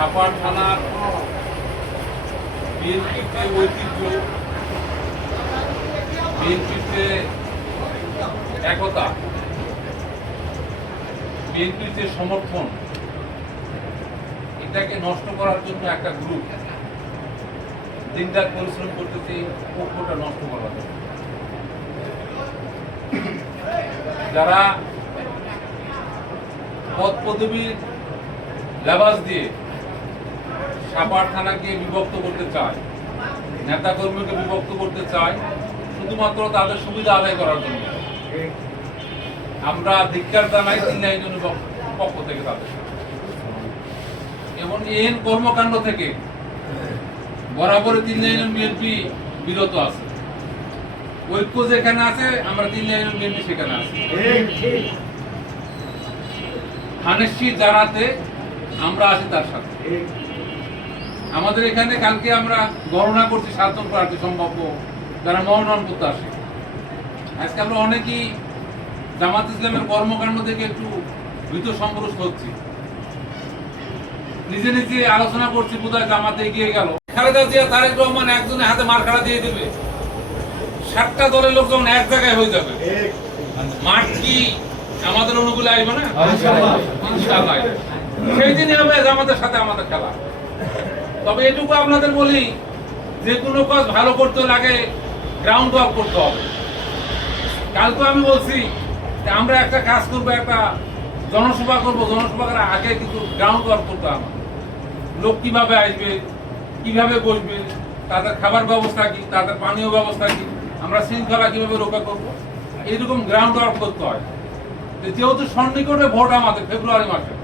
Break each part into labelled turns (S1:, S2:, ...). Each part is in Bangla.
S1: সাপার থানার বিএনপিতে ঐতিহ্য, বিএনপিতে একতা বিএনপির যে সমর্থন, এটাকে নষ্ট করার জন্য একটা গ্রুপ দিনটা পরিশ্রম করতেছে পক্ষটা নষ্ট জন্য যারা পদ পদবীর লেবাস দিয়ে সাপার থানাকে বিভক্ত করতে চায় নেতা কর্মীকে বিভক্ত করতে চায়, শুধুমাত্র তাদের সুবিধা আদায় করার জন্য। আমরা ধিক্কার জানাই তিন লাইনের পক্ষ থেকে তাদের। এবং এন কর্মকাণ্ড থেকে বরাবরই তিন লাইনের বিএনপি বিরত আছে। ঐক্য যেখানে আছে, আমরা তিন লাইনের বিএনপি সেখানে আছি। হানেশি জানাতে আমরা আছি তার সাথে। আমাদের এখানে কালকে আমরা গণনা করছি সাতজন প্রার্থী সম্ভাব্য যারা মনোনয়ন করতে আসে। আজকে আমরা অনেকেই জামাত ইসলামের কর্মকাণ্ড থেকে একটু ভীত সম্প্রস্ত হচ্ছি। নিজে নিজে আলোচনা করছি বোধহয় জামাতে এগিয়ে গেল। খালেদা জিয়া তারেক রহমান একজনের হাতে মার খাড়া দিয়ে দেবে। সাতটা দলের লোক যখন এক জায়গায় হয়ে যাবে। মাঠ কি আমাদের অনুকূলে আসবে না? সেই দিনই হবে জামাতের সাথে আমাদের খেলা। তবে এটুকু আপনাদের বলি, যে কোনো কাজ ভালো করতে লাগে গ্রাউন্ড ওয়ার্ক করতে হবে। কালকে আমি বলছি, যে আমরা একটা কাজ করব, একটা জনসভা করব জনসভা করার আগে কিন্তু গ্রাউন্ড ওয়ার্ক করতে হবে। লোক কীভাবে আসবে, কীভাবে বসবে, তাদের খাবার ব্যবস্থা কি, তাদের পানীয় ব্যবস্থা কি, আমরা শৃঙ্খলা কীভাবে রক্ষা করব, এইরকম গ্রাউন্ড ওয়ার্ক করতে হয়। যেহেতু সন্নিকটে ভোট আমাদের, ফেব্রুয়ারি মাসে,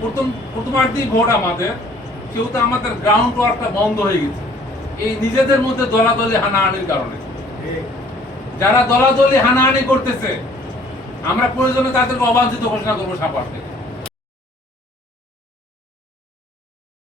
S1: প্রথম প্রথমার্ধেই ভোট আমাদের সেহেতু আমাদের গ্রাউন্ড ওয়ার্কটা বন্ধ হয়ে গেছে। এই নিজেদের মধ্যে দলাদলি, হানাহানির কারণে। যারা দলাদলি, হানাহানি করতেছে, আমরা প্রয়োজনে তাদেরকে অবাঞ্ছিত ঘোষণা করব সাপার থেকে।